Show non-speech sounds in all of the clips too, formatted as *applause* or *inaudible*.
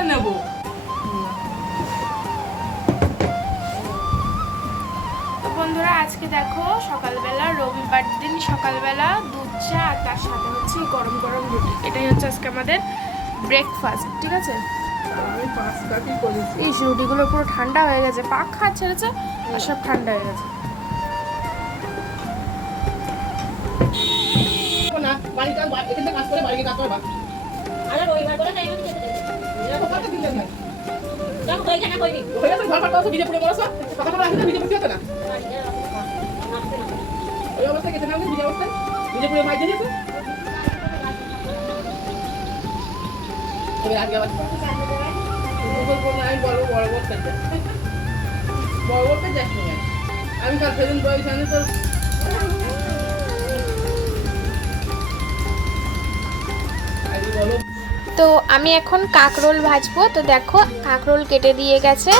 করে নেব। তো বন্ধুরা আজকে দেখো সকালবেলা রবিবার দিন সকালবেলা দুধ চা আর তার সাথে হচ্ছে গরম গরম রুটি। এটাই হচ্ছে আজকে আমাদের ব্রেকফাস্ট ঠিক আছে? আমি পাঁচটা কি করেছি? এই রুটিগুলো পুরো ঠান্ডা হয়ে গেছে। পাক খাওয়া ছেড়েছে আর সব ঠান্ডা হয়ে গেছে। না বাড়িতে কাজ করে বাড়িতে কাজ করে আরে রবিবার করে টাইম পড়ে মাই দিয়েছে এবার আজকে আবার বড় বড় করতে বড় করতে যাস আমি কাল সেদিন বয়স আনি তো। বলো। তো আমি এখন কাঁকরোল ভাজবো। তো দেখো, কাঁকরোল কেটে দিয়ে গেছে।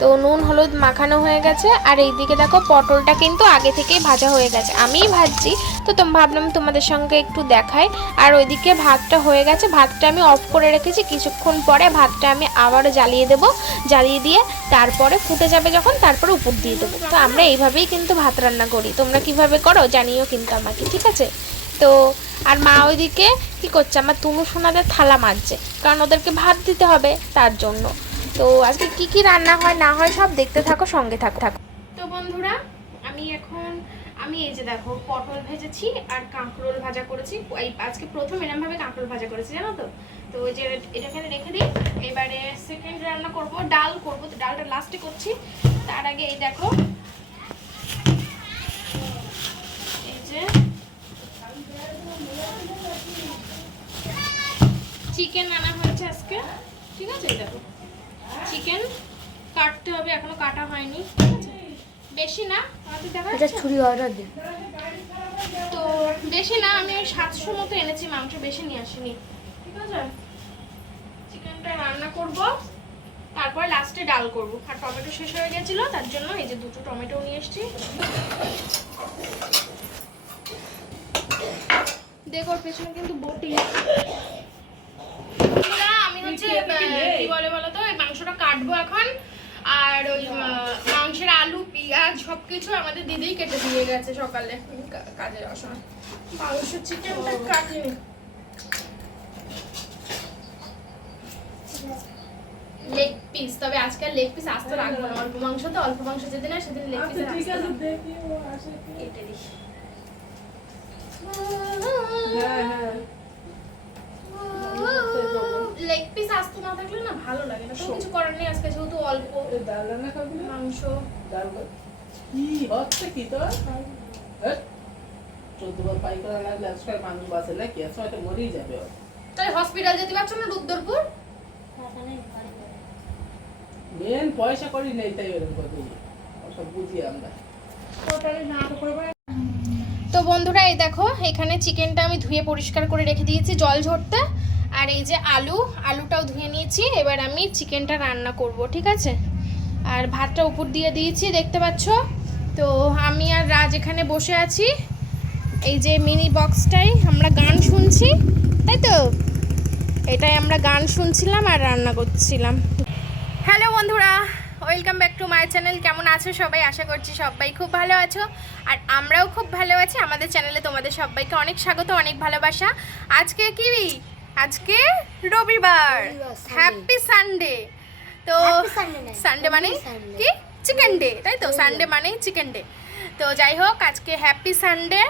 তো নুন, হলুদ মাখানো হয়ে গেছে। আর এইদিকে দেখো, পটলটা কিন্তু আগে থেকেই ভাজা হয়ে গেছে। আমিই ভাজছি। তো ভাবলাম তোমাদের সঙ্গে একটু দেখাই। আর ওইদিকে ভাতটা হয়ে গেছে। ভাতটা আমি অফ করে রেখেছি। কিছুক্ষণ পরে ভাতটা আমি আবারও জ্বালিয়ে দেবো। জ্বালিয়ে দিয়ে তারপরে ফুটে যাবে যখন, তারপরে উপর দিয়ে দেবো। তো আমরা এইভাবেই কিন্তু ভাত রান্না করি। তোমরা কীভাবে করো জানিও কিন্তু আমাকে, ঠিক আছে? তো আর মা ওইদিকে কি করছে? আমার তুনু সোনাদের থালা মারছে কারণ ওদেরকে ভাত দিতে হবে তার জন্য। তো আজকে কি কি রান্না হয়, না হয় সব দেখতে থাকো, সঙ্গে থাকো থাকো। তো বন্ধুরা, আমি এখন, আমি এই যে দেখো, পটল ভেজেছি আর কাঁকরোল ভাজা করেছি। আজকে প্রথম এরম ভাবে কাঁকরোল ভাজা করেছি, জানো তো? তো ওই যে এটা এখানে রেখে দিই। এবারে সেকেন্ড রান্না করব, ডাল করব। তো ডালটা লাস্টে করছি। তার আগে এই দেখো এই যে চিকেন আনা হয়েছে আজকে। ঠিক আছে দেখো। চিকেন কাটতে হবে এখনও কাটা হয়নি। ঠিক আছে? বেশি না আমাদের দেখা এটা ছুরি অর্ডার দিন তো বেশি না আমি ওই সাতশো মতো এনেছি মাংস বেশি নিয়ে আসিনি। ঠিক আছে? চিকেনটা রান্না করব তারপর লাস্টে ডাল করব। আর টমেটো শেষ হয়ে গেছিল তার জন্য এই যে দুটো টমেটো নিয়ে এসেছি। দেখো পেছনে কিন্তু বটি। আমি হচ্ছে কি বলে বলো তো মাংসটা কাটবো এখন। আর ওই মাংসের আলু পেঁয়াজ সবকিছু আমাদের দিদিই কেটে দিয়ে গেছে সকালে কা- কাজে যাওয়ার সময়। মাংস চিকেনটা কাটিনি। লেগ পিস তবে আজকে লেগ পিস আসতে রাখব না। অল্প মাংস তো অল্প মাংস যেদিন হয় সেদিন লেগ পিস আচ্ছা আসে কেটে দিই হ্যাঁ হ্যাঁ লেগ পিস আসতে না থাকলে না ভালো লাগে না। কিছু করার নেই আজকে যেহেতু অল্প। ডাল রান্না খাবি মাংস। ডাল কি হচ্ছে কি তোর? হ্যাঁ? চোদ্দ বার পাইকারা লাগলে একশো মানুষ বাসে নাকি? একশো তো মরেই যাবে ও। তাই হসপিটাল যেতে পারছ না রুদ্রপুর মেন পয়সা করি নেই তাই ওরকম কথা সব বুঝি আমরা। তো বন্ধুরা, এই দেখো, এখানে চিকেনটা আমি ধুয়ে পরিষ্কার করে রেখে দিয়েছি জল ঝরতে। আর এই যে আলু, আলুটাও ধুয়ে নিয়েছি। এবার আমি চিকেনটা রান্না করব, ঠিক আছে? আর ভাতটা উপর দিয়ে দিয়েছি, দেখতে পাচ্ছ? তো আমি আর রাজ এখানে বসে আছি। এই যে মিনি বক্সটাই আমরা গান শুনছি, তাই তো? এটাই আমরা গান শুনছিলাম আর রান্না করছিলাম। হ্যালো বন্ধুরা welcome back to my channel. কেমন আছো সবাই? আশা করছি সবাই খুব ভালো আছো। আর আমরাও খুব ভালো আছি। আমাদের চ্যানেলে তোমাদের সবাইকে অনেক স্বাগত অনেক ভালোবাসা। আজকে কি আজকে রবিবার। হ্যাপি সানডে তো সানডে মানে? কি? চিকেন ডে তাই তো? সানডে মানেই চিকেন ডে তো যাই হোক আজকে হ্যাপি সানডে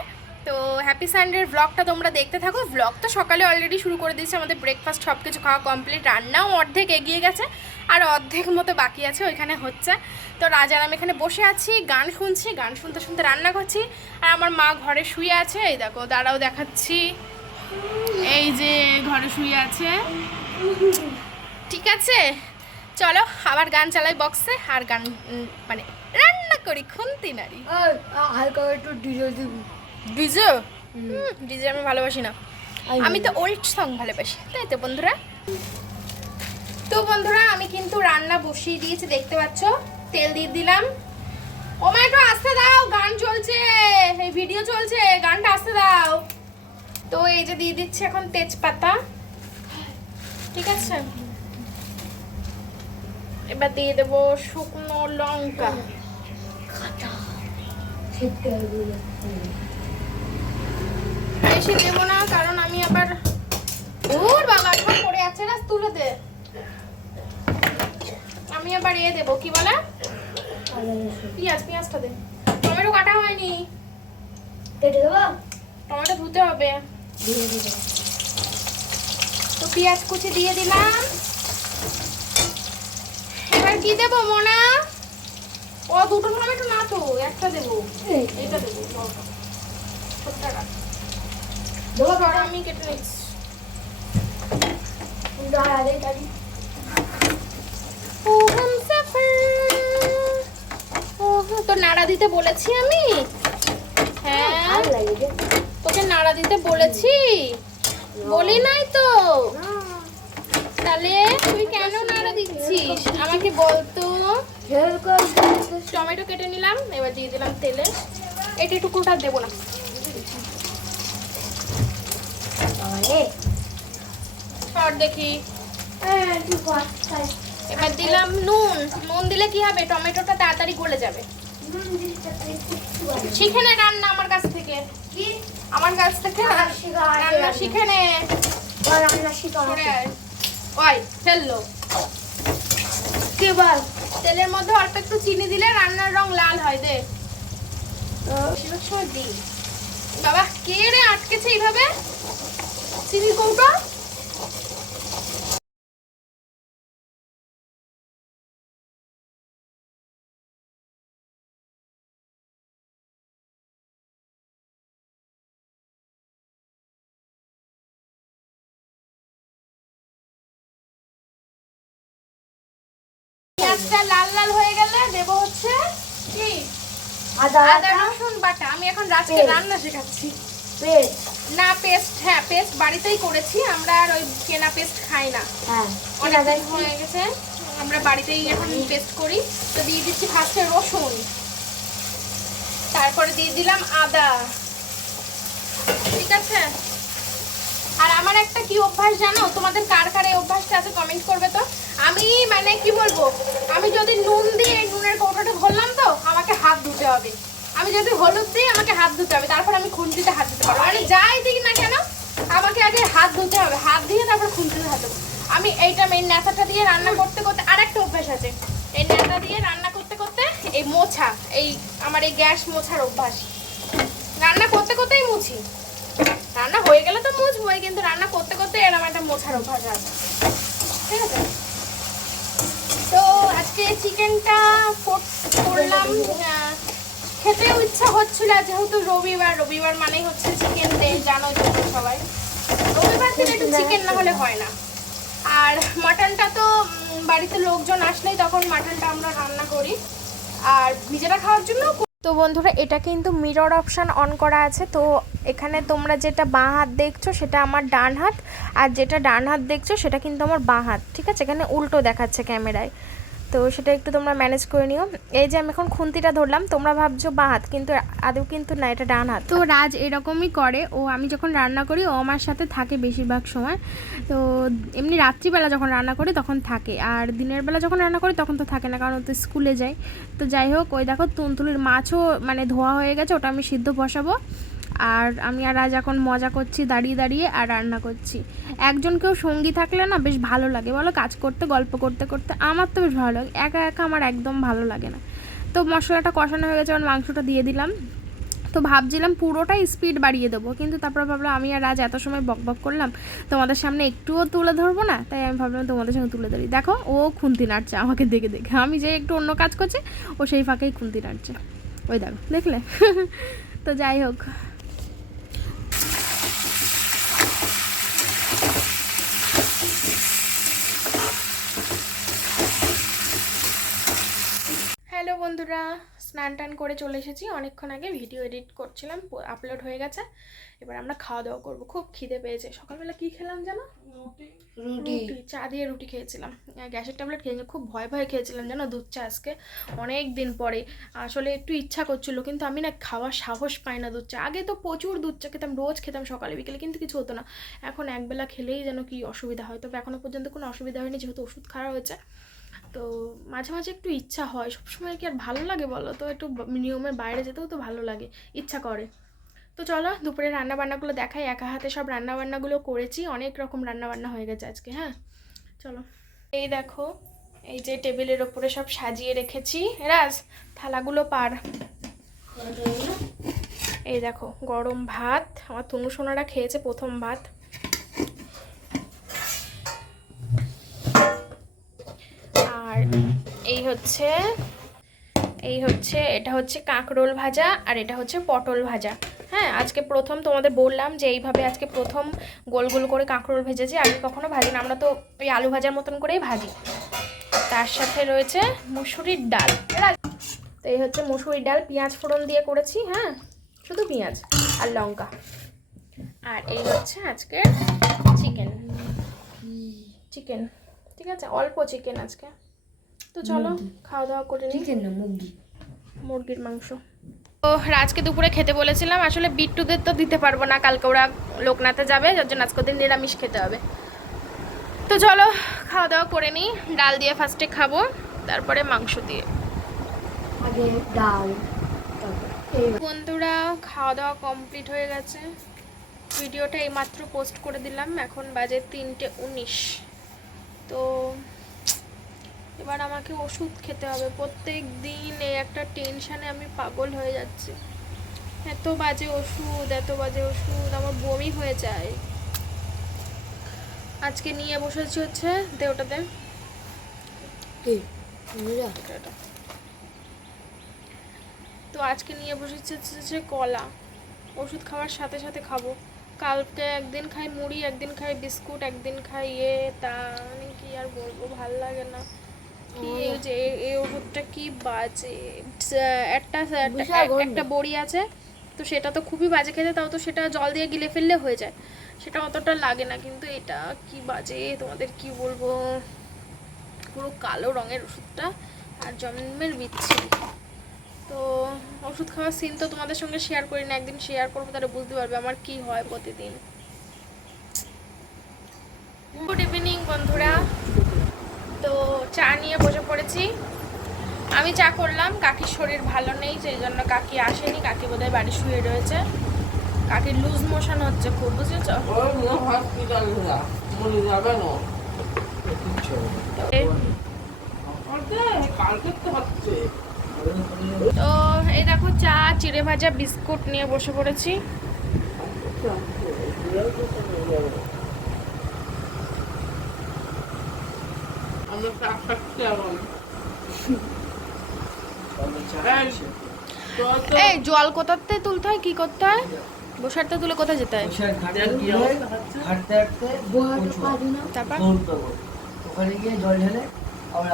তো হ্যাপি সানডের ব্লগটা তোমরা দেখতে থাকো। ব্লগ তো সকালে অলরেডি শুরু করে দিয়েছে। আমাদের ব্রেকফাস্ট সব কিছু খাওয়া কমপ্লিট রান্নাও অর্ধেক এগিয়ে গেছে। আর অর্ধেক মতো বাকি আছে ওইখানে হচ্ছে। তো রাজার আমি এখানে বসে আছি গান শুনছি গান শুনতে শুনতে রান্না করছি। আর আমার মা ঘরে শুয়ে আছে এই দেখো দাঁড়াও দেখাচ্ছি। এই যে ঘরে শুয়ে আছে। ঠিক আছে? চলো আবার গান চালাই বক্সে আর গান মানে রান্না করি খুন্তি নারী হালকা একটু ডিজে ডিজে? আমি ভালোবাসি না। আমি তো ওল্ড সং ভালোবাসি তাই তো বন্ধুরা? তো বন্ধুরা, আমি কিন্তু রান্না বসিয়ে দিয়েছি, দেখতে পাচ্ছ? তেল দিয়ে দিলাম। ও মা, একটু আসতে দাও, গান চলছে। এই ভিডিও চলছে, গানটা আসতে দাও। তো এই যে দিয়ে দিচ্ছি এখন তেজপাতা। ঠিক আছে? এবার দিয়ে দেবো শুকনো লঙ্কা। বেশি দেবো না, কারণ আমি আবার দূর বাবা পড়ে যাচ্ছে না তুলে দে। আমি আবার এ দেবো কি বলে? পেঁয়াজ পেঁয়াজটা দে। টমেটো কাটা হয়নি। কেটে দেবো? টমেটো ধুতে হবে। তো পেঁয়াজ কুচি দিয়ে দিলাম। এবার কি দেবো মোনা? ও দুটো টমেটো না তো একটা দেবো। এটা দেবো বড় আমি কেটে নিচ্ছি। দাঁড়া দাঁড়ি ও তো নাড়া দিতে বলেছি আমি? হ্যাঁ। তোকে নাড়া দিতে বলেছি? বলি নাই তো? তাহলে তুই কেন নাড়া দিচ্ছিস? আমাকে বলতো টমেটো কেটে নিলাম এবার দিয়ে দিলাম তেলে। এটা টুকুটা দেবো না। দেখি। হ্যাঁ এবার দিলাম নুন। নুন দিলে কি হবে? টমেটোটা তাড়াতাড়ি গলে যাবে। শিখে নে রান্না আমার কাছ থেকে। কি? আমার কাছ থেকে? রান্না শেখা নে। রান্না শিখা। ওই ফেলল কি বল? তেলের মধ্যে অল্প একটু চিনি দিলে রান্নার রং লাল হয় দে। বাবা কে রে আটকেছে এইভাবে? চিনি কৌটো পেঁয়াজটা লাল লাল হয়ে গেলে দেবো হচ্ছে কি? আদা আদা রসুন বাটা। আমি এখন রাজকে রান্না শেখাচ্ছি। পেস্ট। না পেস্ট হ্যাঁ পেস্ট বাড়িতেই করেছি। আমরা আর ওই কেনা পেস্ট খাই না। হ্যাঁ অনেক হয়ে গেছে। আমরা বাড়িতেই এখন পেস্ট করি। তো দিয়ে দিচ্ছি ফার্স্টে রসুন। তারপরে দিয়ে দিলাম আদা। ঠিক আছে? আর আমার একটা কি অভ্যাস জানো? তোমাদের কার কার এই অভ্যাসটা আছে কমেন্ট করবে তো? আমি মানে কি বলব? আমি যদি নুন দিয়ে নুনের কৌটোটা ভরলাম তো, আমাকে হাত ধুতে হবে। আমি যদি হলুদ দিই আমাকে হাত ধুতে হবে, তারপর আমি খুন্তিতে হাত দিতে পারব। আমি যাই দিই না কেন, আমাকে আগে হাত ধুতে হবে। হাত দিয়ে তারপর খুন্তিতে হাত দেবো আমি এইটা এই ন্যাথাটা দিয়ে রান্না করতে করতে আর একটা অভ্যাস আছে। এই ন্যাথা দিয়ে রান্না করতে করতে এই মোছা, এই আমার এই গ্যাস মোছার অভ্যাস। রান্না করতে করতেই মুছি। রান্না হয়ে গেলে তো মুছবোই কিন্তু রান্না করতে করতে এরকম একটা মোছার অভ্যাস আছে। ঠিক আছে? তো আজকে চিকেনটা করলাম খেতেও ইচ্ছা হচ্ছিল যেহেতু রবিবার রবিবার মানেই হচ্ছে চিকেন ডে জানো সবাই। রবিবার দিন একটু চিকেন না হলে হয় না। আর মাটনটা তো বাড়িতে লোকজন আসলেই তখন মাটনটা আমরা রান্না করি। আর নিজেরা খাওয়ার জন্য তো বন্ধুরা, এটা কিন্তু মিরর অপশান অন করা আছে। তো এখানে তোমরা যেটা বাঁ হাত দেখছ, সেটা আমার ডান হাত। আর যেটা ডান হাত দেখছ, সেটা কিন্তু আমার বাঁ হাত। ঠিক আছে? এখানে উল্টো দেখাচ্ছে ক্যামেরায়। তো সেটা একটু তোমরা ম্যানেজ করে নিও। এই যে আমি এখন খুন্তিটা ধরলাম, তোমরা ভাবছ বাঁ হাত, কিন্তু আদৌ কিন্তু না, এটা ডান হাত। তো রাজ এরকমই করে, ও আমি যখন রান্না করি, ও আমার সাথে থাকে বেশিরভাগ সময়। তো এমনি রাত্রিবেলা যখন রান্না করি, তখন থাকে। আর দিনের বেলা যখন রান্না করি, তখন তো থাকে না, কারণ ও তো স্কুলে যায়। তো যাই হোক, ওই দেখো তুনতুলির মাছও মানে ধোয়া হয়ে গেছে, ওটা আমি সিদ্ধ বসাবো। আর আমি আর আজ এখন মজা করছি, দাঁড়িয়ে দাঁড়িয়ে আর রান্না করছি। একজন কেউ সঙ্গী থাকলে না বেশ ভালো লাগে। বলো, কাজ করতে, গল্প করতে করতে আমার তো বেশ ভালো লাগে। একা একা আমার একদম ভালো লাগে না। তো মশলাটা কষানো হয়ে গেছে আমার মাংসটা দিয়ে দিলাম। তো ভাবছিলাম পুরোটাই স্পিড বাড়িয়ে দেবো, কিন্তু তারপর ভাবলাম আমি আর আজ এত সময় বক বক করলাম, তোমাদের সামনে একটুও তুলে ধরবো না, তাই আমি ভাবলাম তোমাদের সঙ্গে তুলে ধরি। দেখো, ও খুন্তি নাড়ছে আমাকে দেখে দেখে। আমি যে একটু অন্য কাজ করছি, ও সেই ফাঁকেই খুন্তি নাড়ছে। ওই দেখো, দেখলে? *laughs* তো যাই হোক হ্যালো বন্ধুরা স্নান টান করে চলে এসেছি। অনেকক্ষণ আগে ভিডিও এডিট করছিলাম আপলোড হয়ে গেছে। এবার আমরা খাওয়া দাওয়া করব। খুব খিদে পেয়েছে। সকালবেলা কি খেলাম জানো? রুটি। চা দিয়ে রুটি খেয়েছিলাম। গ্যাসের ট্যাবলেট খেয়েছিলাম খুব ভয় ভয় খেয়েছিলাম জানো দুধ চা আজকে। অনেক দিন পরে। আসলে একটু ইচ্ছা করছিল কিন্তু আমি না খাওয়ার সাহস পাই না দুধ চা। আগে তো প্রচুর দুধ চা খেতাম রোজ খেতাম সকালে বিকেলে কিন্তু কিছু হতো না। এখন একবেলা খেলেই যেন কি অসুবিধা হয়। তবে এখনও পর্যন্ত কোনো অসুবিধা হয়নি যেহেতু ওষুধ খাওয়া হয়েছে। তো মাঝে মাঝে একটু ইচ্ছা হয়। সবসময় কি আর ভালো লাগে বলো তো? একটু নিয়মের বাইরে যেতেও তো ভালো লাগে, ইচ্ছা করে। তো চলো, দুপুরে রান্না বান্নাগুলো দেখাই। একা হাতে সব রান্না বান্নাগুলো করেছি। অনেক রকম রান্না বান্না হয়ে গেছে আজকে হ্যাঁ? চলো। এই দেখো, এই যে টেবিলের ওপরে সব সাজিয়ে রেখেছি। রাজ, থালাগুলো পার। এই দেখো, গরম ভাত। আমার তনু সোনারা খেয়েছে প্রথম ভাত। এই হচ্ছে এই হচ্ছে, এটা হচ্ছে কাঁকরোল ভাজা আর এটা হচ্ছে পটল ভাজা। হ্যাঁ আজকে প্রথম তোমাদের বললাম যে এইভাবে আজকে প্রথম গোল গোল করে কাঁকরোল ভেজেছি। আগে কখনো ভাজি না আমরা তো ওই আলু ভাজার মতন করেই ভাজি। তার সাথে রয়েছে মুসুরির ডাল। তো এই হচ্ছে মুসুরির ডাল, পেঁয়াজ ফোড়ন দিয়ে করেছি হ্যাঁ শুধু পেঁয়াজ আর লঙ্কা। আর এই হচ্ছে আজকে চিকেন। চিকেন, ঠিক আছে? অল্প চিকেন আজকে। তো চলো খাওয়া দাওয়া করে নিই। চিকেন না মুরগি। মুরগির মাংস। তো রাজকে দুপুরে খেতে বলেছিলাম আসলে বিট্টুদের তো দিতে পারব না কালকে ওরা লোকনাথে যাবে যার জন্য আজকে ওদের নিরামিষ খেতে হবে। তো চলো খাওয়া দাওয়া করে নিই ডাল দিয়ে ফার্স্টে খাব তারপরে মাংস দিয়ে। আগে ডাল বন্ধুরা খাওয়া দাওয়া কমপ্লিট হয়ে গেছে। ভিডিওটা এইমাত্র পোস্ট করে দিলাম এখন বাজে তিনটে উনিশ। তো এবার আমাকে ওষুধ খেতে হবে। প্রত্যেক দিন এই একটা টেনশানে আমি পাগল হয়ে যাচ্ছি। এত বাজে ওষুধ এত বাজে ওষুধ আমার বমি হয়ে যায়। আজকে নিয়ে বসেছি হচ্ছে দে ওটাতে তো আজকে নিয়ে বসেছি হচ্ছে কলা। ওষুধ খাওয়ার সাথে সাথে খাব। কালকে একদিন খাই মুড়ি একদিন খাই বিস্কুট একদিন খাই এ তা মানে কি আর বলব? ভালো লাগে না। কি এই যে এই ওষুধটা কি বাজে? একটা একটা- বড়ি আছে তো সেটা তো খুবই বাজে খেতে তাও তো সেটা জল দিয়ে গিলে ফেললে হয়ে যায়। সেটা অতটা লাগে না কিন্তু এটা কি বাজে তোমাদের কি বলব? পুরো কালো রঙের ওষুধটা আর জন্মের বিচ্ছিরি। তো ওষুধ খাওয়ার সিন তো তোমাদের সঙ্গে শেয়ার করি না একদিন শেয়ার করব তাহলে বুঝতে পারবে আমার কি হয় প্রতিদিন। গুড ইভিনিং বন্ধুরা। তো চা নিয়ে বসে পড়েছি। আমি চা করলাম, কাকির শরীর ভালো নেই, সেই জন্য কাকি আসেনি, কাকি বোধহয় বাড়ি শুয়ে রয়েছে। কাকির লুজ মোশন হচ্ছে খুব, বুঝেছ? তো এই দেখো চা, চিড়ে ভাজা, বিস্কুট নিয়ে বসে পড়েছি আমরা চাপ থাকতে এখন এই জল কোথাতে তুলতে হয়? কি করতে হয়? বসারতে তুলে কোথায় যেতে হয়? তারপর? ওখানে গিয়ে জল ঢেলে আবার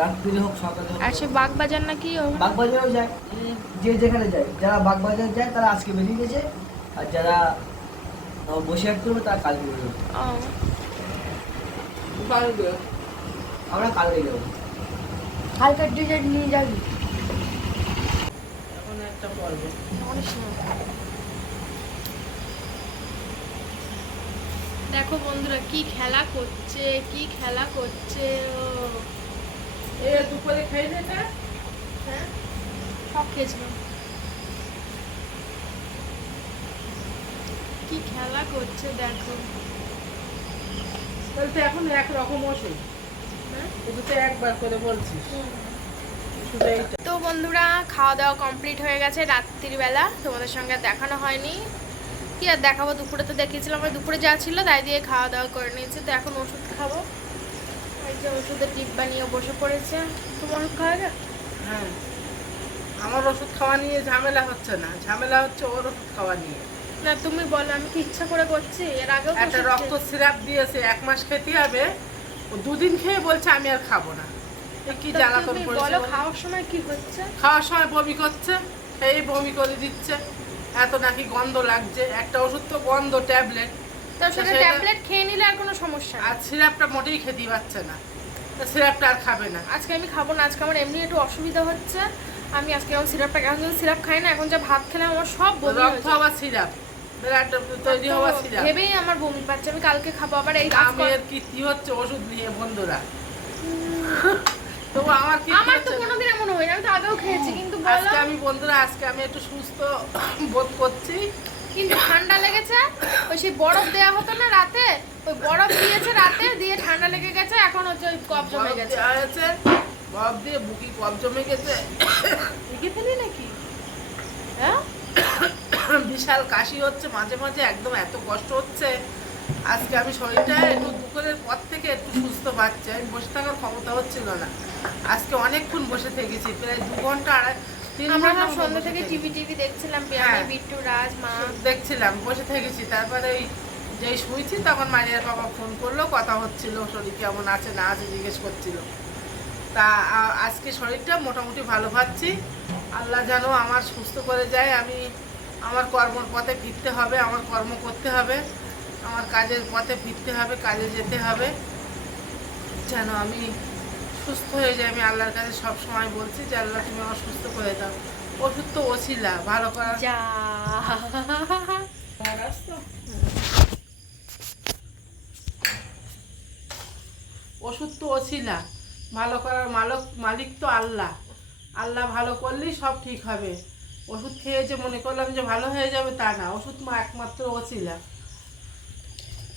রাত্রিরে হোক সকালে আর সে বাগ বাজার নাকি বাগবাজারেও যায়। যে যেখানে যায়। যারা বাগবাজার যায় তারা আজকে বেরিয়ে গেছে। আর যারা বসে থাকতে হবে তারা কালকে বেরোবে। আমরা কালকে যাব। ডিজাইন নিয়ে যাবি? এখন একটা পর্ব। দেখো বন্ধুরা কি খেলা করছে কি খেলা করছে ও। এ দুপুরে খেয়ে যেটা হ্যাঁ সব খেয়েছিলাম কি খেলা করছে দেখো। তাহলে তো এখন একরকম ওষুধ? শুধু তো একবার করে বলছিস। তো বন্ধুরা খাওয়া দাওয়া কমপ্লিট হয়ে গেছে রাত্রিবেলা তোমাদের সঙ্গে দেখানো হয়নি। কি আর দেখাবো? দুপুরে তো দেখিয়েছিলাম আর দুপুরে যা ছিল তাই দিয়ে খাওয়া দাওয়া করে নিয়েছি। তো এখন ওষুধ খাব। এই যে ওষুধের ডিব্বা নিয়ে বসে পড়েছে। তোমার ওষুধ খাওয়া গেছে হ্যাঁ। আমার ওষুধ খাওয়া নিয়ে ঝামেলা হচ্ছে না। ঝামেলা হচ্ছে ওর ওষুধ খাওয়া নিয়ে। না তুমি বলো আমি কি ইচ্ছা করে করছি? এর আগেও একটা রক্ত সিরাপ দিয়েছে এক মাস খেতে হবে। দুদিন খেয়ে বলছে আমি আর খাব না। কি জ্বালাতন করেছে? খাওয়ার সময় কি হচ্ছে? খাওয়ার সময় বমি করছে এই বমি করে দিচ্ছে। এত নাকি গন্ধ লাগছে একটা ওষুধ তো গন্ধ ট্যাবলেট। তো সেটা ট্যাবলেট খেয়ে নিলে আর কোনো সমস্যা আর সিরাপটা মোটেই খেতে পাচ্ছে না। তো সিরাপটা আর খাবে না। আজকে আমি খাব না আজকে আমার এমনি একটু অসুবিধা হচ্ছে। আমি আজকে আমার সিরাপটা এখন সিরাপ খাই না এখন যা ভাত খেলাম আমার সব রক্ত। হওয়া সিরাপ? ভেবেই আমার বমি পাচ্ছে আমি কালকে খাব আবার এই কীর্তি হচ্ছে ওষুধ নিয়ে বন্ধুরা। তবু আমার কি আমার তো কোনোদিন এমন হয়নি আমি তো আগেও খেয়েছি কিন্তু আজকে আমি বন্ধুরা আজকে আমি একটু সুস্থ বোধ করছি। কিন্তু ঠান্ডা লেগেছে ওই সেই বরফ দেওয়া হতো না রাতে ওই বরফ দিয়েছে রাতে দিয়ে ঠান্ডা লেগে গেছে এখন হচ্ছে ওই কফ জমে গেছে। বরফ দিয়ে বুকি কফ জমে গেছে। লিখে ফেলি নাকি? হ্যাঁ? বিশাল কাশি হচ্ছে মাঝে মাঝে একদম এত কষ্ট হচ্ছে। আজকে আমি শরীরটা একটু দুপুরের পর থেকে একটু সুস্থ পাচ্ছি আমি বসে থাকার ক্ষমতা হচ্ছিল না। আজকে অনেকক্ষণ বসে থেকেছি প্রায় দু ঘণ্টা আড়াই আমরা সন্ধ্যা থেকে টিভি টিভি দেখছিলাম হ্যাঁ। বিট্টু রাজ মা। দেখছিলাম বসে থেকেছি। তারপরে ওই যেই শুয়েছি তখন মারিয়ার বাবা ফোন করল কথা হচ্ছিল শরীর কেমন আছে না আছে জিজ্ঞেস করছিল। তা আজকে শরীরটা মোটামুটি ভালো পাচ্ছি। আল্লাহ যেন আমার সুস্থ করে যায় আমি আমার কর্মর পথে ফিরতে হবে আমার কর্ম করতে হবে আমার কাজের পথে ফিরতে হবে কাজে যেতে হবে। যেন আমি সুস্থ হয়ে যাই আমি আল্লাহর কাছে সব সময় বলছি যে আল্লাহ তুমি আমার সুস্থ করে দাও। ওষুধ তো ওছিলা ভালো করা যা। ওষুধ তো ওছিলা ভালো করার মালক মালিক তো আল্লাহ। আল্লাহ ভালো করলেই সব ঠিক হবে। ওষুধ খেয়ে যে মনে করলাম যে ভালো হয়ে যাবে তা না ওষুধ মা একমাত্র ওছিলা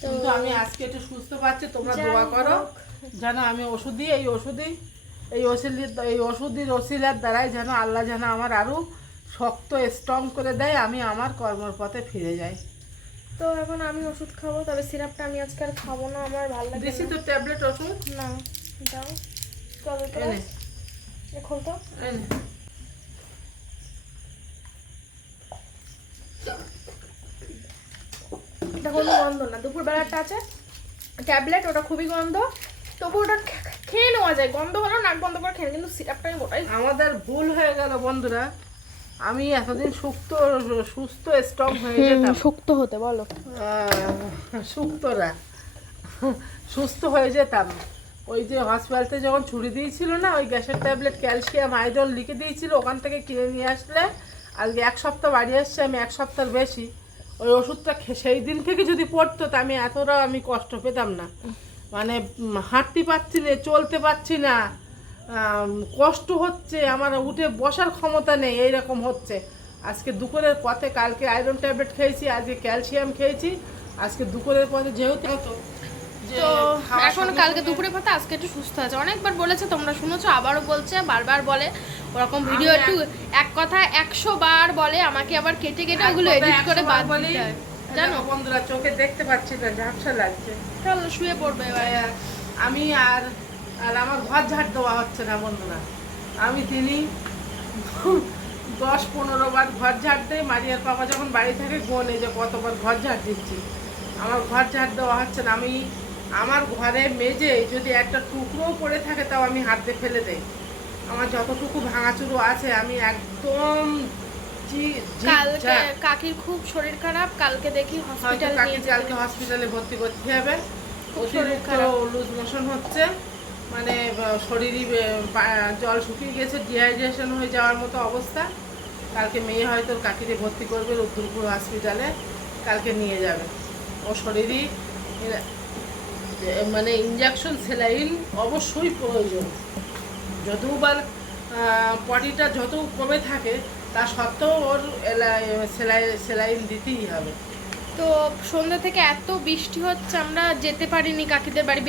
কিন্তু আমি আজকে একটু সুস্থ পাচ্ছি তোমরা দোয়া করো। যেন আমি ওষুধই এই ওষুধই এই ওষুধ এই ওষুধের ওসিলার দ্বারাই যেন আল্লাহ যেন আমার আরও শক্ত স্ট্রং করে দেয় আমি আমার কর্মর পথে ফিরে যাই। তো এখন আমি ওষুধ খাব তবে সিরাপটা আমি আজকে আর খাব না আমার ভালো লাগে দিছি তো ট্যাবলেট ওষুধ? না দাও। চলো তো। এনে। এ খোল তো। এটা কোনো গন্ধ না দুপুর বেলাটা আছে ট্যাবলেট ওটা খুবই গন্ধ। তবু ওটা খেয়ে নেওয়া যায় গন্ধ হলো নাক বন্ধ করে খেয়ে কিন্তু সিরাপটা আমি ওটাই আমাদের ভুল হয়ে গেল বন্ধুরা। আমি এতদিন সুস্থ সুস্থ স্ট্রং হয়ে যেতাম। শক্ত হতে বলো। সুক্তরা। সুস্থ হয়ে যেতাম। ওই যে হসপিটালতে যখন ছুরি দিয়েছিল না ওই গ্যাসের ট্যাবলেট ক্যালসিয়াম আয়োডন লিখে দিয়েছিল ওখান থেকে কিনে নিয়ে আসলে আজকে এক সপ্তাহ বাড়ি আসছে, আমি এক সপ্তাহের বেশি। ওই ওষুধটা সেই দিন থেকে যদি পড়তো, তা আমি এতটা আমি কষ্ট পেতাম না। মানে হাঁটতে পারছি না, চলতে পারছি না। কষ্ট হচ্ছে, আমার উঠে বসার ক্ষমতা নেই, এইরকম হচ্ছে। আজকে দুপুরের পথে কালকে আয়রন ট্যাবলেট খেয়েছি, আজকে ক্যালসিয়াম খেয়েছি। আজকে দুপুরের পথে যেহেতু তো এখন কালকে দুপুরে পাতা আজকে একটু সুস্থ আছে। অনেকবার বলেছে তোমরা শুনেছো আবারও বলছে বারবার বলে। ওরকম ভিডিও একটু এক কথা একশো বার বলে আমাকে আবার কেটে কেটে ওগুলো এডিট করে বাদ দিতে হয়। জানো? বন্ধুরা চোখে দেখতে পাচ্ছি না ঝাপসা লাগছে। চলো শুয়ে পড়বে এবার। আহ, আমি আর আর আমার ঘর ঝাড় দেওয়া হচ্ছে না বন্ধুরা। আমি তিনি দশ পনেরো বার ঘর ঝাড় দেয় মারিয়ার বাবা যখন বাড়ি থাকে গোনে যে কতবার ঘর ঝাড় দিচ্ছি। আমার ঘর ঝাড় দেওয়া হচ্ছে না আমি আমার ঘরে মেজে যদি একটা টুকরোও পড়ে থাকে তাও আমি হাত দিয়ে ফেলে দেই। আমার যতটুকু ভাঙাচুরো আছে আমি একদম কালকে কাকির খুব শরীর খারাপ কালকে দেখি হসপিটাল কালকে হসপিটালে ভর্তি করতে হবে। খুব শরীর খারাপ। লুজ মোশন হচ্ছে। মানে শরীরই জল শুকিয়ে গেছে ডিহাইড্রেশন হয়ে যাওয়ার মতো অবস্থা। কালকে মেয়ে হয়তো কাকিরে ভর্তি করবে রুদ্রপুর হসপিটালে কালকে নিয়ে যাবে। ও শরীরই মানে ইঞ্জেকশন সেলাইন অবশ্যই প্রয়োজন। যতবার পটিটা যত কমে থাকে, তা সত্ত্বেও ওর সেলাই সেলাইন দিতেই হবে। তো সন্ধ্যা থেকে এত বৃষ্টি হচ্ছে, আমরা যেতে পারিনি কাকিদের বাড়ি।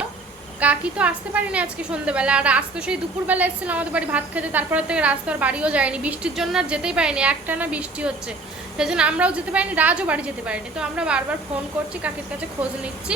কাকি তো আসতে পারিনি আজকে সন্ধ্যেবেলা, আর আজ তো সেই দুপুরবেলা এসেছিল আমাদের বাড়ি ভাত খেতে, তারপর থেকে রাস্তা আর বাড়িও যায়নি। বৃষ্টির জন্য আর যেতেই পারিনি, একটানা বৃষ্টি হচ্ছে। সেই জন্য আমরাও যেতে পারিনি, রাজও বাড়ি যেতে পারিনি। তো আমরা বারবার ফোন করছি, কাকির কাছে খোঁজ নিচ্ছি।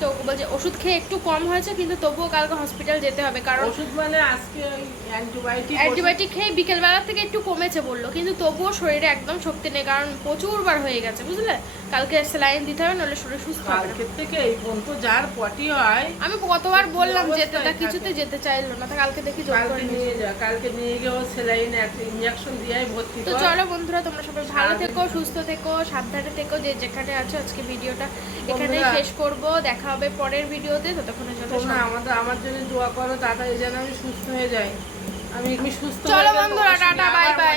তো বলছে ওষুধ খেয়ে একটু কম হয়েছে কিন্তু তবুও কালকে হসপিটাল যেতে হবে কারণ ওষুধ মানে আজকে অ্যান্টিবায়োটিক অ্যান্টিবায়োটিক খেয়ে বিকেলবেলা থেকে একটু কমেছে বলল কিন্তু তবুও শরীরে একদম শক্তি নেই কারণ প্রচুরবার হয়ে গেছে বুঝলে? কালকে স্যালাইন দিতে হবে নাহলে শরীর সুস্থ হবে না। থেকে এই পর্যন্ত যার পটি হয় আমি কতবার বললাম যেতে তা কিছুতে যেতে চাইলো না তা কালকে দেখি কালকে নিয়ে যা কালকে নিয়ে গিয়ে ও সেলাইন ইঞ্জেকশন দিয়ে ভর্তি তো চলো বন্ধুরা তোমরা সবাই ভালো থেকো সুস্থ থেকো সাবধানে থেকো যে যেখানে আছো আজকে ভিডিওটা এখানেই শেষ করব দেখা হবে পরের ভিডিওতে ততক্ষণ জন্য তোমরা আমাদের আমার জন্য দোয়া করো তাড়াতাড়ি যেন আমি সুস্থ হয়ে যাই আমি সুস্থ চলো বন্ধুরা, টাটা, বাই বাই।